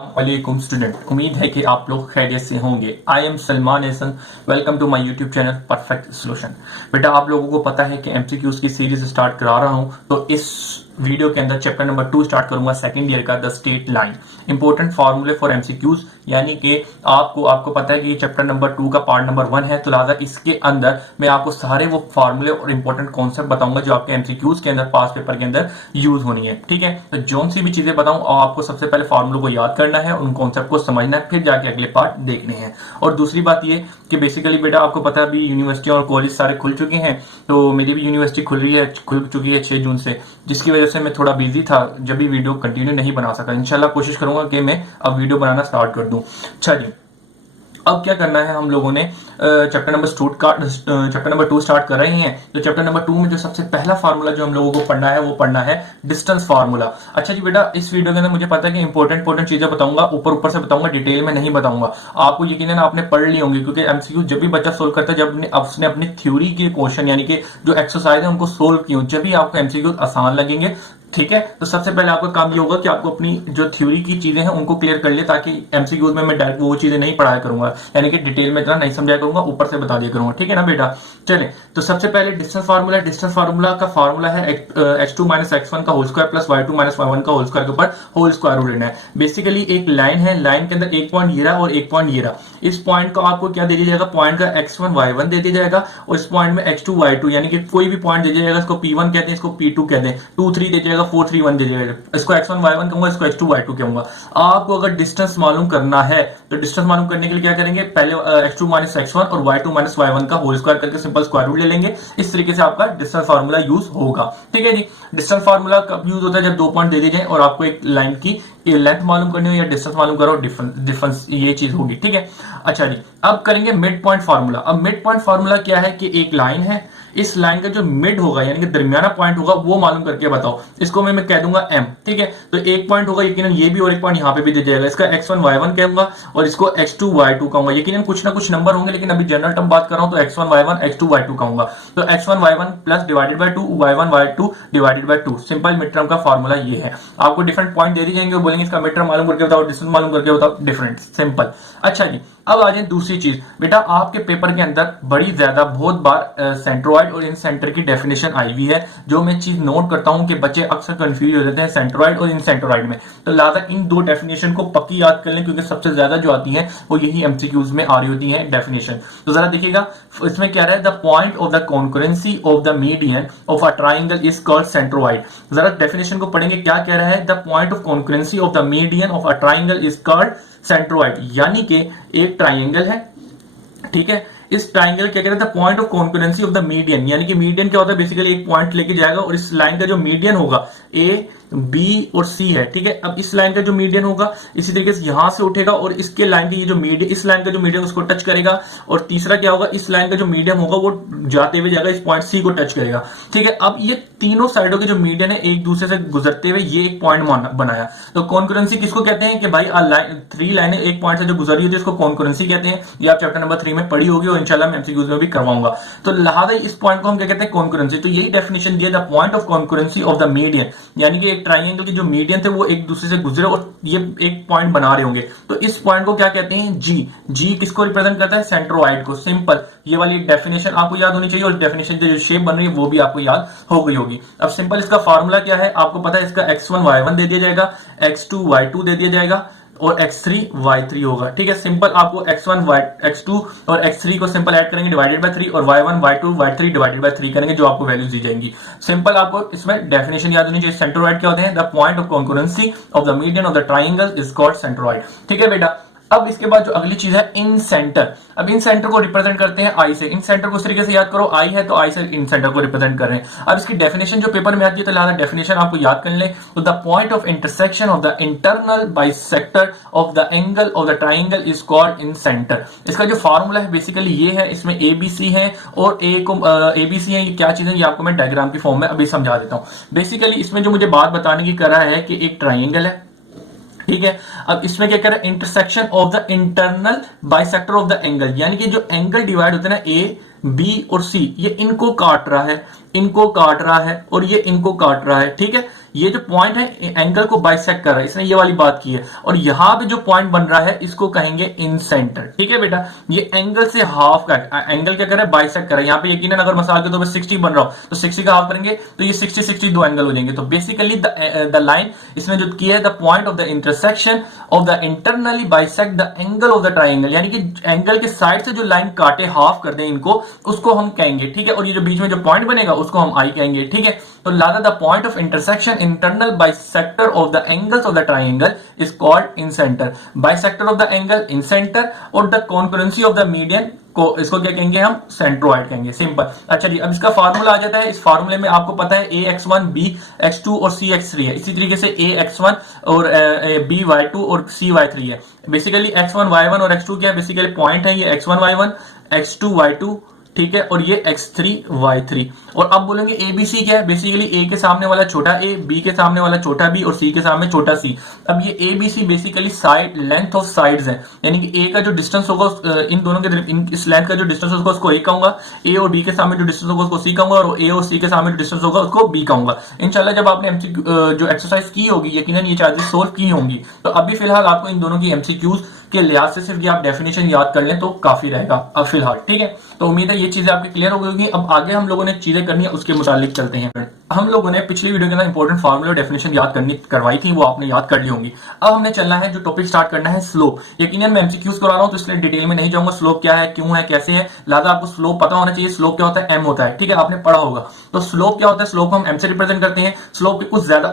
वालेकुम स्टूडेंट, उम्मीद है कि आप लोग खैरियत से होंगे। I am Salman Ahsan, welcome to my YouTube channel perfect solution. बेटा, आप लोगों को पता है कि एमसीक्यूज की सीरीज स्टार्ट करा रहा हूं, तो इस वीडियो के अंदर चैप्टर नंबर 2 स्टार्ट करूंगा, सेकंड ईयर का, द स्टेट लाइन, इंपॉर्टेंट फॉर्मूले फॉर एमसीक्यूज। यानी कि आपको पता है कि चैप्टर नंबर 2 का पार्ट नंबर 1 है, तो लिहाजा इसके अंदर मैं आपको सारे वो फॉर्मूले और इंपॉर्टेंट कॉन्सेप्ट बताऊंगा जो आपके एमसीक्यूज के अंदर पास पेपर के अंदर यूज होनी है। ठीक है, तो जौन सी भी चीजें बताऊं, आपको सबसे पहले फॉर्मूलों को याद करना है, उन कॉन्सेप्ट को समझना है, फिर जाके अगले पार्ट देखने हैं। और दूसरी बात ये कि बेसिकली बेटा, आपको पता है अभी यूनिवर्सिटी और कॉलेज सारे खुल चुके हैं, तो मेरी भी यूनिवर्सिटी खुल चुकी है 6 जून से, जिसकी वजह से मैं थोड़ा बिजी था, जब भी वीडियो कंटिन्यू नहीं बना सका। इंशाल्लाह कोशिश करूंगा कि मैं अब वीडियो बनाना स्टार्ट कर दूं। अच्छा जी, अब क्या करना है, हम लोगों ने चैप्टर नंबर 2 स्टार्ट कर रहे हैं। तो चैप्टर नंबर 2 में जो सबसे पहला फार्मूला जो हम लोगों को पढ़ना है वो पढ़ना है डिस्टेंस फार्मूला। अच्छा जी बेटा, इस वीडियो के अंदर मुझे पता है कि इंपॉर्टेंट चीजें बताऊंगा, ऊपर से बताऊंगा, डिटेल में नहीं बताऊंगा। आपको यकीनन आपने पढ़ ली होंगी, क्योंकि एमसीक्यू जब भी बच्चा सोल्व करता है, जब उसने अपनी थ्योरी के क्वेश्चन यानी कि जो एक्सरसाइज है उनको सोल्व किया, जब भी आपको एमसीक्यू आसान लगेंगे। ठीक है, तो सबसे पहले आपका काम ये होगा कि आपको अपनी जो थ्योरी की चीजें हैं उनको क्लियर कर ले, ताकि एमसीक्यूज में मैं डायरेक्ट वो चीजें नहीं पढ़ाया करूंगा, यानी कि डिटेल में इतना नहीं समझाया करूंगा, ऊपर से बता दिया करूंगा। ठीक है ना बेटा, चले। तो सबसे पहले डिस्टेंस फार्मूला का फार्मूला है x2 माइनस x1 का whole square plus y2 minus y1 का होल स्क्वायर के ऊपर होल स्क्वायर रूट लेना है। बेसिकली एक लाइन है, लाइन के अंदर एक पॉइंट ये रहा और एक पॉइंट ये रहा। इस पॉइंट को आपको क्या दे दिया जाएगा, पॉइंट का x1 y1 दे दिया जाएगा, और इस पॉइंट में x2 y2 यानी कि कोई भी पॉइंट दे दिया जाएगा। इसको p1 कहते हैं, इसको p2 कहते हैं, 2 3 दे दिया जाएगा, 4 3 1 दे दिया जाएगा। इसको x1 y1 कहूंगा, इसको x2 y2 कहूंगा। आपको अगर डिस्टेंस मालूम करना है, तो डिस्टेंस मालूम करने के लिए क्या करेंगे, पहले x2 माइनस x1 और y2 माइनस y1 का होल स्क्वायर करके सिंपल स्क्वायर रूट ले लेंगे। इस तरीके से आपका डिस्टेंस फार्मूला यूज होगा। ठीक है जी, डिस्टेंस फार्मूला कब यूज होता है, जब 2 पॉइंट दे दिए जाए और आपको एक लाइन की लेंथ मालूम करनी हो या डिस्टेंस मालूम करो, डिफरेंस ये चीज होगी। ठीक है, अच्छा जी, अब करेंगे मिड पॉइंट फार्मूला। अब मिड पॉइंट फार्मूला क्या है कि एक लाइन है, इस लाइन का जो मिड होगा यानी कि दरमियाना पॉइंट होगा वो मालूम करके बताओ। इसको मैं कह दूंगा m। ठीक है, तो एक पॉइंट होगा यकीनन ये भी, और एक पॉइंट यहां पे भी दे जाएगा। इसका x1 y1 कहूंगा और इसको x2 y2 कहूंगा। यकीनन कुछ ना कुछ नंबर होंगे, लेकिन अभी जनरल टर्म बात कर रहा हूं, तो x1 y1 x2 y2 कहूंगा। तो x1 y1 plus divided by 2 y1 y2 divided by 2। Simple mid term का फार्मूला ये है। आपको डिफरेंट पॉइंट दे दी जाएंगे और बोलेंगे इसका मिड टर्म मालूम करके बताओ, डिस्टेंस मालूम करके बताओ, डिफरेंट, सिंपल। अच्छा जी, अब आ जाए दूसरी चीज। बेटा, आपके पेपर के अंदर बड़ी ज्यादा बहुत बार सेंट्रोइड और इन सेंटर की डेफिनेशन आई हुई है, जो मैं चीज नोट करता हूं कि बच्चे अक्सर कंफ्यूज हो जाते हैं सेंट्रोइड और इन सेंट्रोइड में। तो लिहाजा इन दो डेफिनेशन को पक्की याद कर लें, क्योंकि सबसे ज्यादा जो आती है वो यही एमसीक्यूज में आ रही होती है डेफिनेशन। तो जरा देखिएगा, इसमें क्या है, the point of the concurrency of the median of a triangle is called centroid. जरा डेफिनेशन को पढ़ेंगे, क्या कह रहा है, the point of concurrency of the median of a triangle is called centroid. यानी कि एक ट्राइंगल है, ठीक है, इस ट्राइंगल क्या कहते हैं, point of concurrency of the median. यानी कि मीडियन क्या होता है, बेसिकली एक पॉइंट लेके जाएगा और इस लाइन का जो मीडियन होगा ए बी और सी है। ठीक है, अब इस लाइन का जो मीडियन होगा इसी तरीके से यहां से उठेगा और इसके लाइन की ये जो मीडियन, इस लाइन का जो मीडियन उसको टच करेगा, और तीसरा क्या होगा, इस लाइन का जो मीडियन होगा वो जाते हुए जाएगा इस पॉइंट सी को टच करेगा। ठीक है, अब ये तीनों साइडों के जो मीडियन है एक दूसरे से गुजरते हुए ये एक पॉइंट बनाया। तो कॉन्करेंसी किसको कहते हैं कि भाई थ्री लाइनें एक पॉइंट से जो गुजरी होती है इसको कॉन्करेंसी कहते हैं। ये आप चैप्टर नंबर 3 में पढ़ी होगी और इंशाल्लाह मैं एमसीक्यूज में भी करवाऊंगा। तो लिहाजा इस पॉइंट को हम क्या कहते हैं, कॉन्करेंसी। तो यही डेफिनेशन दिया, the point of concurrency of the median, यानी कि एक ट्राइंगल की जो मीडियन थे वो एक दूसरे से गुजरे और ये एक पॉइंट बना रहे होंगे। तो इस पॉइंट को क्या कहते हैं, जी। जी किसको रिप्रेजेंट करता है, सेंट्रोइड को। सिंपल, ये वाली डेफिनेशन आपको याद होनी चाहिए, और डेफिनेशन जो शेप बन रही है वो भी आपको याद हो गई होगी। अब सिंपल इसका फार्मूला क्या है, आपको पता है, इसका x1 y1 दे दिया जाएगा, x2 y2 दे दिया जाएगा और x3 y3 होगा। ठीक है, सिंपल आपको x1 x2 और x3 को सिंपल ऐड करेंगे डिवाइडेड बाय 3, और y1 y2 y3 divided by 3 करेंगे, जो आपको वैल्यूज दी जाएंगी। सिंपल आपको इसमें डेफिनेशन याद होनी चाहिए। सेंट्रोइड क्या होते हैं, the point of concurrency of the median of the triangle is called centroid. ठीक है बेटा, अब इसके बाद जो अगली चीज है, इन सेंटर। अब इन सेंटर को रिप्रेजेंट करते हैं आई से। इन सेंटर को इस तरीके से याद करो, आई है तो आई से इन सेंटर को रिप्रेजेंट कर रहे हैं। अब इसकी डेफिनेशन जो पेपर में आती है, तो लिहाजा डेफिनेशन आपको याद कर लें। तो the point of intersection of the internal bisector of the angle of the triangle is called in centre. इसका जो फार्मूला है बेसिकली ये है, इसमें एबीसी है और एबीसी है, ये क्या चीज है ये आपको मैं डायग्राम की फॉर्म में अभी समझा देता हूं। बेसिकली इसमें जो मुझे बात बताने की कर रहा है कि एक ट्राइंगल है, ठीक है। अब इसमें क्या कर रहा है, intersection of the internal bisector of the angle, यानी कि जो एंगल डिवाइड होते हैं ना, ए बी और सी ये इनको काट रहा है, इनको काट रहा है और ये इनको काट रहा है, ठीक है। ये जो पॉइंट है एंगल को बाइसेक्ट कर रहा है, इसने ये वाली बात की है। और यहां पे जो पॉइंट बन रहा है इसको कहेंगे इन सेंटर, ठीक है बेटा। ये एंगल से हाफ का एंगल क्या कर रहा है, बाइसेक्ट कर रहा है। यहाँ पे यकीनन अगर मिसाल के तौर पर 60 बन रहा हो तो 60 का हाफ करेंगे तो ये 60 दो एंगल हो जाएंगे। तो बेसिकली द लाइन इसमें जो किया है, the point of the intersection of the internally bisect the angle of the triangle, यानी कि एंगल के साइड से जो लाइन काटे हाफ कर दें इनको, उसको हम कहेंगे, ठीक है। और ये जो बीच में जो पॉइंट बनेगा उसको हम आई कहेंगे, ठीक है। तो लादा the point of intersection internal bisector of the angles of the triangle is called incentre, bisector of the angle incentre, और the concurrency of the median को इसको क्या कहेंगे हम, सेंट्रोइड कहेंगे, सिंपल। अच्छा जी, अब इसका फार्मूला आ जाता है। इस फार्मूले में आपको पता है ax1 bx2 और cx3 है। इसी तरीके से ax1 और by2 और cy3 है। बेसिकली x1 y1 और x2 क्या है, बेसिकली पॉइंट है ये x1 y1 x2 y2, ठीक है, और ये x3 y3। और अब बोलेंगे ABC क्या है, बेसिकली A के सामने वाला छोटा a, B के सामने वाला छोटा b और C के सामने छोटा c। अब ये ABC basically side length of sides है, यानी कि A का जो डिस्टेंस होगा इन दोनों के इस लेंथ का जो डिस्टेंस होगा उसको A कहूंगा, A और B के सामने जो डिस्टेंस होगा उसको C कहूंगा, और A और C के सामने जो डिस्टेंस होगा उसको B कहूंगा। इंशाल्लाह जब आपने MCQ जो एक्सरसाइज की होगी यकीनन ये चार्जेस सोल्व की होंगी। तो अभी फिलहाल आपको इन दोनों की MCQs के लिहाज से सिर्फ ये आप डेफिनेशन याद कर लें तो काफी रहेगा अब फिलहाल, ठीक है। तो उम्मीद है ये चीजें आपकी क्लियर हो गई होगी। अब आगे हम लोगों ने चीजें करनी है उसके मुतालिक चलते हैं। हम लोगों ने पिछली वीडियो के अंदर इंपॉर्टेंट फार्मूला डेफिनेशन याद करवाई थी, वो आपने याद कर ली होंगी। अब हमने चलना है, जो टॉपिक स्टार्ट करना है स्लोप। यकीनन मैं एमसीक्यूज करा रहा हूं तो इसलिए डिटेल में नहीं जाऊंगा, स्लोप क्या है, क्यों है, कैसे है, लिहाजा आपको स्लोप पता होना चाहिए। स्लोप क्या होता है, एम होता है, ठीक है, आपने पढ़ा होगा। तो स्लोप क्या होता है, स्लोप हम एम से रिप्रेजेंट करते हैं। स्लोप के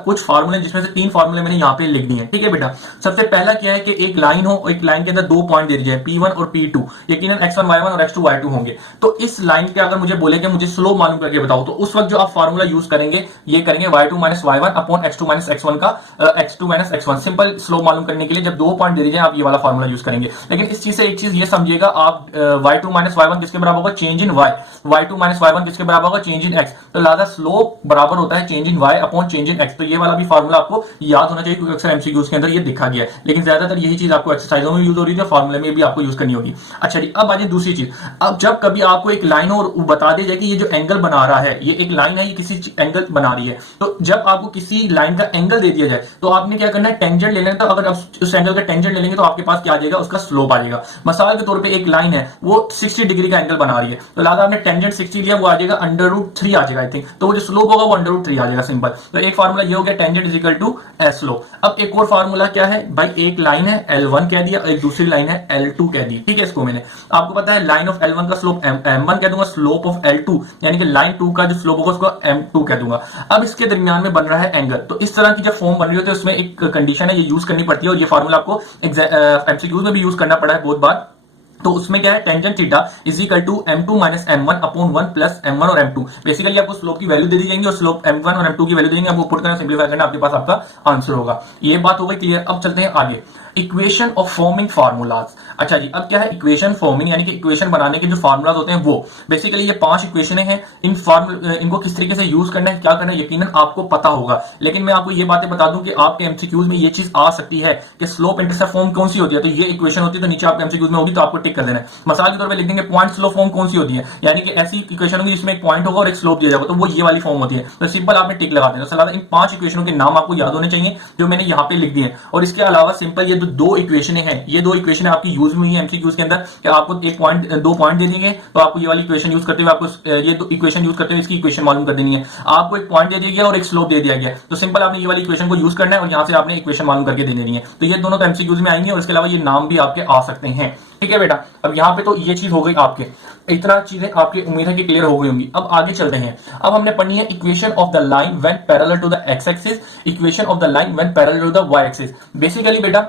कुछ फार्मूले जिसमें से 3 फार्मूले मैंने यहाँ पे लिख दिए हैं, ठीक है बेटा। सबसे पहला क्या है कि एक लाइन हो, एक लाइन के अंदर 2 पॉइंट दे दिए P1 और P2, यकीनन x1 y1 और x2 y2 होंगे। तो इस लाइन के अगर मुझे बोले कि मुझे स्लोप मालूम करके बताओ, तो उस वक्त जो आप फार्मूला यूज करेंगे ये करेंगे y2 minus y1 upon x2 minus x1 का x2 minus x1। Simple slope मालूम करने के लिए जब 2 पॉइंट दे दीजिए आप ये वाला फार्मूला यूज करेंगे। लेकिन इस चीज से एक चीज ये समझिएगा, आप y2 माइनस y1 किसके बराबर होगा, change in y। y2 minus y1 किसके बराबर होगा, चेंज इन x। तो लिहाजा स्लोप बराबर होता है change in y upon change in x। तो ये वाला भी फार्मूला आपको याद होना चाहिए क्योंकि अक्सर एमसीक्यूज के अंदर ये दिखा गया है, लेकिन ज्यादातर यही चीज आपको एक्सरसाइजों में यूज हो रही है, फार्मूले में भी आपको यूज करनी होगी। अच्छा जी, अब आ जाए दूसरी चीज। अब जब कभी आपको एक लाइन और बता दिया जाए कि ये जो एंगल बना रहा है, ये एक लाइन है, ये किसी एंगल बना रही है, तो जब आपको किसी लाइन का एंगल दे दिया जाए तो आपने क्या करना है, टेंजेंट ले लेना। तो अगर आप उस एंगल का टेंजेंट ले लेंगे तो आपके पास क्या आ जाएगा, उसका स्लोप आ जाएगा। मिसाल के तौर पे एक लाइन है वो 60 डिग्री का एंगल बना रही है, तो लिहाजा आपने टेंजेंट 60 लिया, वो आ जाएगा √3 आ जाएगा आई थिंक। तो वो जो स्लोप होगा वो √3 आ जाएगा, सिंपल। तो एक फार्मूला ये हो गया, tangent is equal to slope. अब एक और फार्मूला क्या है भाई, एक लाइन है L1 कह दिया, एक दूसरी लाइन है L2 कह दी, ठीक है। इसको मैंने आपको पता है लाइन ऑफ L1 का स्लोप M1 कह दूंगा, स्लोप ऑफ L2 यानी कि लाइन 2 का जो स्लोप होगा उसको M2 कह दूंगा। अब इसके दरमियान में बन रहा है एंगल, तो इस तरह की जब फॉर्म बन रही होती है उसमें एक कंडीशन है, ये यूज करनी पड़ती है। और ये फार्मूला आपको एमसीक्यूज में भी यूज करना पड़ा है बहुत बार। तो उसमें क्या है, tangent theta is equal to m2 minus m1 upon 1 plus m1 और m2। बेसिकली आपको स्लोप की वैल्यू दे दी जाएंगी और स्लोप m1 और m2 की वैल्यू देंगे, आपको पुट करना, सिंपलीफाई करना, आपके पास आपका आंसर होगा। ये बात हो गई क्लियर। अब चलते हैं आगे, इक्वेशन ऑफ फॉर्मिंग फार्मूलाज। अच्छा जी, अब क्या है इक्वेशन फॉर्मिंग, यानी कि इक्वेशन बनाने के जो फार्मूलाज होते हैं वो बेसिकली ये 5 इक्वेशन हैं। इनको किस तरीके से यूज करना है, क्या करना है, यकीनन आपको पता होगा। लेकिन मैं आपको ये बातें बता दूं कि आपके एमसीक्यूज में ये चीज आ सकती है कि स्लोप इंटरसेप्ट फॉर्म कौन सी होती है, तो ये इक्वेशन होती है, तो नीचे आपके एमसीक्यूज में होगी, तो आपको टिक कर देना है। मिसाल के तौर पर लिख देंगे पॉइंट स्लोप फॉर्म कौन सी होती है, यानी कि ऐसी इक्वेशन होगी जिसमें एक पॉइंट होगा और एक स्लोप दिया जाएगा, तो वो ये वाली फॉर्म होती है। तो सिंपल आपने टिक लगा देना। तो इन 5 इक्वेशनों के नाम आपको याद होने चाहिए जो मैंने यहाँ पे लिख दिए। और इसके अलावा सिंपल ये जो 2 इक्वेशन है, ये 2 इक्वेशन आपकी यूज हुई है एमसीक्यूज के अंदर कि आपको 2 पॉइंट दे देंगे, तो आपको ये वाली इक्वेशन यूज करते हुए आपको ये 2 इक्वेशन यूज करते हुए इसकी इक्वेशन मालूम कर देनी है। आपको एक पॉइंट दे दिया गया और एक स्लोप दे दिया गया, तो सिंपल आपने ये वाली इक्वेशन को यूज करना है और यहां से आपने इक्वेशन मालूम करके दे देनी है। तो ये दोनों तो एमसीक्यूज में आएंगे और इसके अलावा ये नाम भी आपके आ सकते हैं, ठीक है बेटा। अब यहाँ पे तो ये चीज हो गई आपके, इतना चीजें आपकी उम्मीद है कि क्लियर हो गई होंगी। अब आगे चलते हैं। अब हमने पढ़नी है equation of the line when parallel to the X axis, equation of the line when parallel to the Y axis. Basically बेटा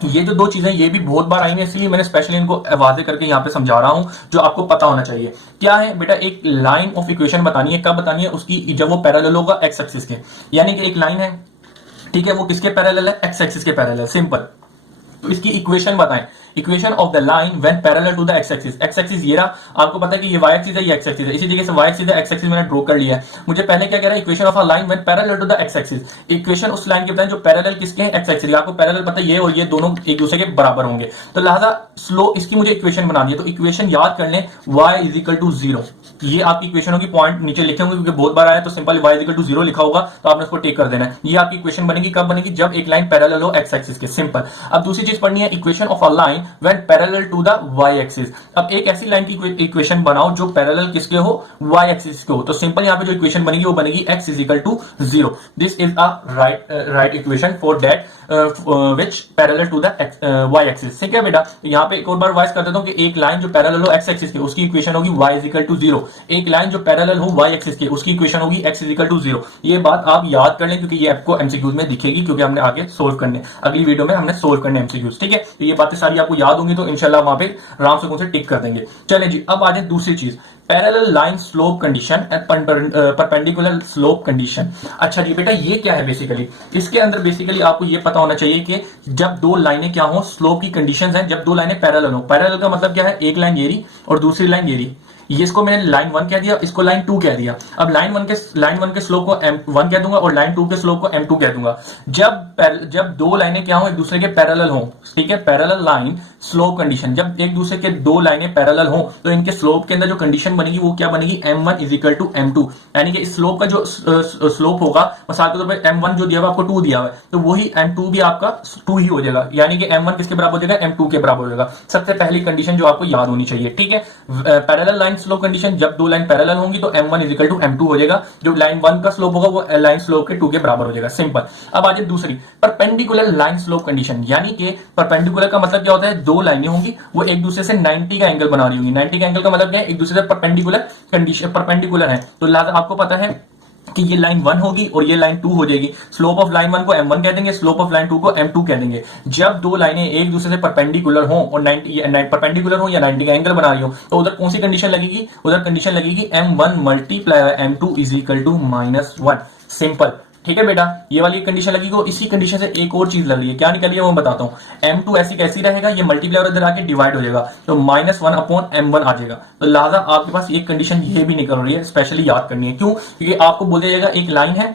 ये जो 2 चीजें ये भी बहुत बार आई हैं, इसलिए मैंने स्पेशली इनको वाजे करके यहाँ पे समझा रहा हूं, जो आपको पता होना चाहिए। क्या है बेटा, एक लाइन ऑफ इक्वेशन बतानी है, कब बतानी है, उसकी जब वो पैरेलल होगा एक्स एक्सिस के, यानी कि एक लाइन है, ठीक है, वो किसके पैरेलल है, एक्स एक्सिस के पैरेलल है, सिंपल। तो इसकी इक्वेशन बताएं। Equation of the line when parallel to the X axis. X axis ये रहा, आपको पता है कि ये वाई एक्सिस है, ये एक्स एक्सिस है, इसी तरीके से वाई एक्सिस है, एक्स एक्सिस मैंने ड्रॉ कर लिया है। मुझे पहले क्या कह रहा है, equation of a line when parallel to the X axis. Equation उस लाइन के बताएं जो पैरेलल किसके हैं, एक्स एक्सिस। आपको पैरेलल पता है ये और ये दोनों एक दूसरे के बराबर होंगे, तो लिहाजा स्लो इसकी मुझे इक्वेशन बना दी है। तो इक्वेशन याद कर लें, y इज इक्वल टू 0। ये आपकी इक्वेशन होगी, पॉइंट नीचे लिखे होंगे क्योंकि बहुत बार आया, तो simple y is equal to 0 लिखा होगा, तो आपने उसको टेक कर देना है। ये आपकी इक्वेशन बनेगी, कब बनेगी, जब एक लाइन पैरेलल हो एक्स एक्सिस के, सिंपल। अब दूसरी चीज पढ़नी है, equation of a line when parallel to the y axis. अब एक ऐसी लाइन की इक्वेशन बनाओ जो पैरेलल किसके हो, y एक्सिस के हो। तो सिंपल यहां पे जो इक्वेशन बनेगी वो बनेगी x is equal to 0। This is a right equation for that which parallel to the y axis. ठीक है बेटा, यहां पे एक और बार वाइज कर देता हूं कि एक लाइन जो पैरेलल हो x एक्सिस के उसकी इक्वेशन होगी y इज इक्वल टू 0। एक लाइन जो पैरेलल हो y एक्सिस के उसकी इक्वेशन होगी x इज इक्वल टू 0। ये बात आप याद कर लें क्योंकि ये आपको एमसीक्यूज में दिखेगी, क्योंकि हमने आगे सोल्व करने, अगली वीडियो में हमने सोल्व करने एमसीक्यूज। ठीक है, तो ये बातें सारी आपको याद होंगी, तो इंशाल्लाह वहां पे आराम से टिक कर देंगे। चले जी, अब आ जाए दूसरी चीज, parallel line slope condition and perpendicular slope condition. अच्छा जी बेटा, ये क्या है बेसिकली, इसके अंदर बेसिकली आपको ये पता होना चाहिए कि जब दो लाइनें क्या हो, स्लोप की कंडीशंस हैं, जब दो लाइनें पैरेलल हो। पैरेलल का मतलब क्या है, एक लाइन ये रही और दूसरी लाइन ये रही, ये इसको मैंने लाइन 1 कह दिया, इसको लाइन 2 कह दिया। अब लाइन 1 के स्लोप को m1 कह दूंगा और लाइन 2 के स्लोप को m2 कह दूंगा। जब दो लाइनें क्या हो, एक दूसरे के पैरेलल हो, ठीक है, पैरेलल लाइन स्लोप कंडीशन, जब एक दूसरे के दो लाइनें पैरेलल हो तो इनके स्लोप के अंदर जो कंडीशन बनेगी वो क्या बनेगी, m1 is equal to m2। यानी कि इस स्लोप का जो स्लोप होगा, मिसाल के तौर पर m1 जो दिया हुआ आपको 2 दिया हुआ है, तो वही m2 भी आपका 2 ही हो जाएगा, यानी कि m1 किसके बराबर हो जाएगा, m2 के बराबर हो जाएगा। सबसे पहली कंडीशन जो आपको याद होनी चाहिए। ठीक है, पैरेलल लाइन स्लोप कंडीशन, जब दो लाइन पैरेलल होंगी तो m1 is equal to m2 हो जाएगा, जो लाइन 1 का स्लोप होगा वो लाइन स्लोप के 2 के बराबर हो जाएगा, सिंपल। अब आ जाए दूसरी, परपेंडिकुलर लाइन स्लोप कंडीशन, यानी कि परपेंडिकुलर का मतलब क्या होता है, दो लाइनें होंगी वो एक दूसरे से 90 का एंगल बना रही होंगी। 90 का एंगल का मतलब क्या है, एक दूसरे से परपेंडिकुलर कंडीशन, परपेंडिकुलर है, तो लिहाजा आपको पता है कि ये लाइन 1 होगी और ये लाइन 2 हो जाएगी। स्लोप ऑफ लाइन 1 को m1 कह देंगे, स्लोप ऑफ लाइन 2 को m2 कह देंगे। जब दो लाइनें एक दूसरे से परपेंडिकुलर हो और 90 परपेंडिकुलर हो या 90 का एंगल बना रही हो, तो उधर कौन सी कंडीशन लगेगी, उधर कंडीशन लगेगी m1 multiply m2 is equal to -1, simple. ठीक है बेटा, ये वाली कंडीशन लगी को, इसी कंडीशन से एक और चीज लग रही है, क्या निकल रही है वो मैं बताता हूं। m2 ऐसी कैसी रहेगा, ये मल्टीप्लाई और इधर आके डिवाइड हो जाएगा, तो -1 अपॉन m1 आ जाएगा। तो लिहाजा आपके पास एक कंडीशन ये भी निकल रही है, स्पेशली याद करनी है। क्यों, क्योंकि आपको बोल दिया जाएगा एक लाइन है,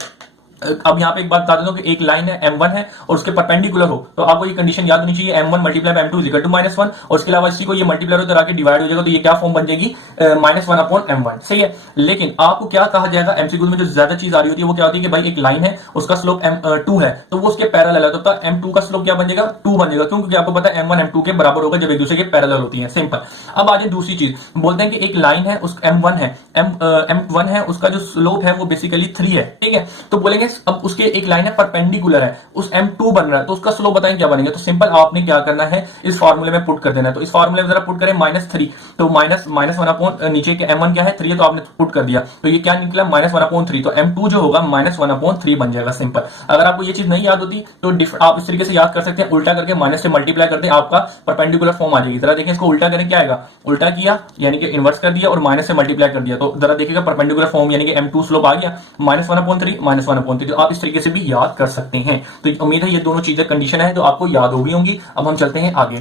अब यहां पे एक बात बता देता हूं कि एक लाइन है m1 है और उसके परपेंडिकुलर हो, तो आपको ये कंडीशन याद होनी चाहिए, m1 multiply m2 is equal to -1, और उसके अलावा इसी को ये मल्टीप्लाई उधर आके डिवाइड हो जाएगा, तो ये क्या फॉर्म बन जाएगी, -1 अपॉन m1। सही है, लेकिन आपको क्या कहा जाएगा, एमसीक्यू में जो ज्यादा चीज आ रही होती है वो क्या होती है कि भाई एक लाइन है, उसका स्लोप m2 है, तो वो उसके पैरेलल है, तो m2 का स्लोप क्या बन जाएगा, 2 बन जाएगा। क्यों, क्योंकि आपको पता है m1 m2 के बराबर होगा जब एक दूसरे के पैरेलल होती है, सिंपल। अब आ जाए दूसरी चीज, बोलते हैं कि एक लाइन है, उस m1 है, m1 है, उसका जो स्लोप है वो बेसिकली 3 है। ठीक है, तो बोलेंगे अब उसके एक लाइन है परपेंडिकुलर है, उस m2 बन रहा है, तो उसका स्लोप बताएं क्या बनेगा। तो सिंपल आपने क्या करना है, इस फार्मूले में पुट कर देना है। तो इस फार्मूले में जरा पुट करें -3, तो -1 अपॉन नीचे के m1 क्या है 3 है, तो आपने पुट कर दिया, तो ये क्या निकला -1 अपॉन 3, तो m2 जो होगा -1 अपॉन 3 बन जाएगा, सिंपल। अगर आपको ये चीज नहीं याद होती तो आप इस तरीके से याद कर सकते हैं, उल्टा करके माइनस से मल्टीप्लाई करते हैं, आपका परपेंडिकुलर फॉर्म आ जाएगी। जरा देखिए इसको उल्टा करें, क्या आएगा, उल्टा किया यानी कि इन्वर्स कर दिया और माइनस से मल्टीप्लाई कर दिया, तो जरा देखिएगा परपेंडिकुलर फॉर्म यानी कि m2 स्लोप आ गया -1 अपॉन 3 -1 अपॉन 3। तो आप इस तरीके से भी याद कर सकते हैं। तो उम्मीद है ये दोनों चीजें कंडीशन है तो आपको याद हो गई होंगी। अब हम चलते हैं आगे।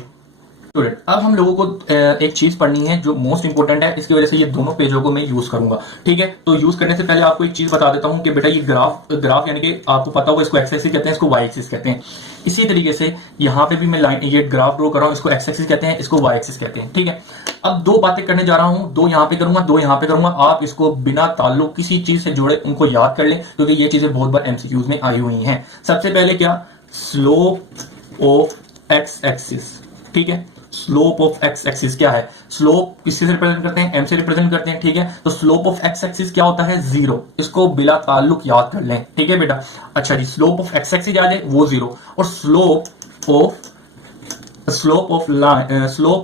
स्टूडेंट, अब हम लोगों को एक चीज पढ़नी है जो मोस्ट इंपोर्टेंट है, इसकी वजह से ये दोनों पेजों को मैं यूज करूंगा। ठीक है, तो यूज करने से पहले आपको एक चीज बता देता हूं कि बेटा ये ग्राफ यानी कि आपको पता होगा इसको एक्स एक्सिस कहते हैं, इसको वाई एक्सिस कहते हैं। इसी तरीके से यहां पे भी मैं लाइन ये ग्राफ ड्रॉ कर रहा हूं, इसको एक्स एक्सिस कहते हैं, इसको वाई एक्सिस कहते हैं। ठीक है, अब दो बातें करने जा रहा हूं, दो यहां पे करूंगा, दो यहां पे करूंगा। आप इसको बिना ताल्लुक किसी चीज से जोड़े उनको याद कर लें, क्योंकि ये चीजें बहुत बार एमसीक्यूज में आई हुई हैं। सबसे पहले क्या, स्लोप ऑफ एक्स एक्सिस। ठीक है, स्लोप ऑफ एक्स एक्सिस क्या है, स्लोप किससे रिप्रेजेंट करते हैं, m से रिप्रेजेंट करते हैं। ठीक है, तो स्लोप ऑफ एक्स एक्सिस क्या होता है, 0। इसको बिला ताल्लुक याद कर लें। ठीक है बेटा, अच्छा जी, स्लोप ऑफ एक्स एक्सिस आ जाए वो 0, और स्लोप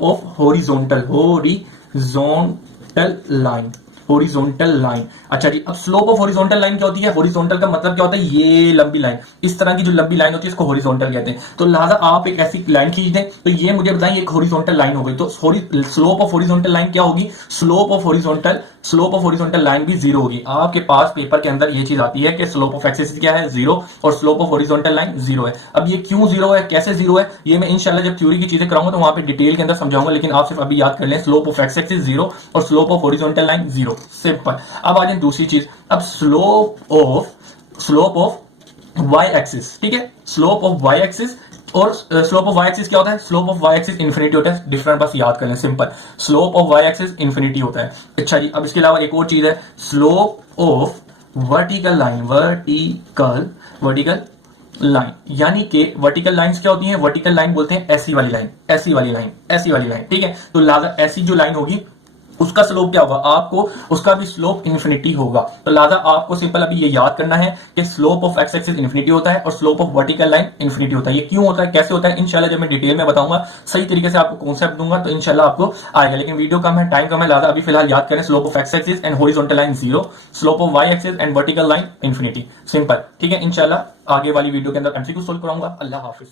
ऑफ हॉरिजॉन्टल लाइन अच्छा जी, अब स्लोप ऑफ हॉरिजॉन्टल लाइन क्या होती है? हॉरिजॉन्टल का मतलब क्या होता है? ये लंबी लाइन, इस तरह की जो लंबी लाइन होती है इसको हॉरिजॉन्टल कहते हैं। तो लिहाजा आप एक ऐसी लाइन खींच दें तो ये मुझे बताएं एक हॉरिजॉन्टल लाइन हो गई। तो स्लोप ऑफ हॉरिजॉन्टल लाइन क्या होगी? स्लोप ऑफ हॉरिजॉन्टल लाइन भी जीरो होगी। आपके पास पेपर के अंदर ये चीज आती है कि स्लोप ऑफ एक्सिस क्या है? जीरो, और slope of horizontal line zero है। अब ये क्यों जीरो है, कैसे जीरो है, ये मैं इंशाल्लाह जब थ्योरी की चीजें कराऊंगा तो वहां पे डिटेल के अंदर समझाऊंगा, लेकिन आप सिर्फ अभी याद कर लें slope of x axis zero और slope of horizontal line zero, simple. अब आ जाए दूसरी चीज, अब स्लोप ऑफ वाई एक्सिस, ठीक है, स्लोप ऑफ वाई एक्सिस, और स्लोप ऑफ वाई एक्सिस क्या होता है? Slope of Y axis infinity होता है, डिफरेंट बस याद कर लें, simple. Slope of Y axis infinity होता है। अच्छा जी, अब इसके अलावा एक और चीज है, slope of vertical line, vertical line, यानी कि वर्टिकल लाइंस क्या होती हैं? वर्टिकल लाइन बोलते हैं ऐसी वाली लाइन, ऐसी वाली लाइन, ऐसी वाली लाइन, ठीक है। तो लाजा ऐसी जो लाइन होगी उसका स्लोप क्या होगा? आपको उसका भी स्लोप इन्फिनिटी होगा। तो लाजा आपको सिंपल अभी ये याद करना है कि slope of x axis infinity होता है और slope of vertical line infinity होता है। ये क्यों होता है, कैसे होता है, इंशाल्लाह जब मैं डिटेल में बताऊंगा, सही तरीके से आपको कॉन्सेप्ट दूंगा तो इंशाल्लाह आपको आएगा। लेकिन वीडियो कम है, टाइम कम है, लाजा अभी फिलहाल याद करें slope of x axis and horizontal line zero, slope of Y axis and vertical line infinity, simple, ठीक है। इंशाल्लाह आगे वाली वीडियो के अंदर एमसीक्यू सोल्व कराऊंगा। अल्लाह हाफिज।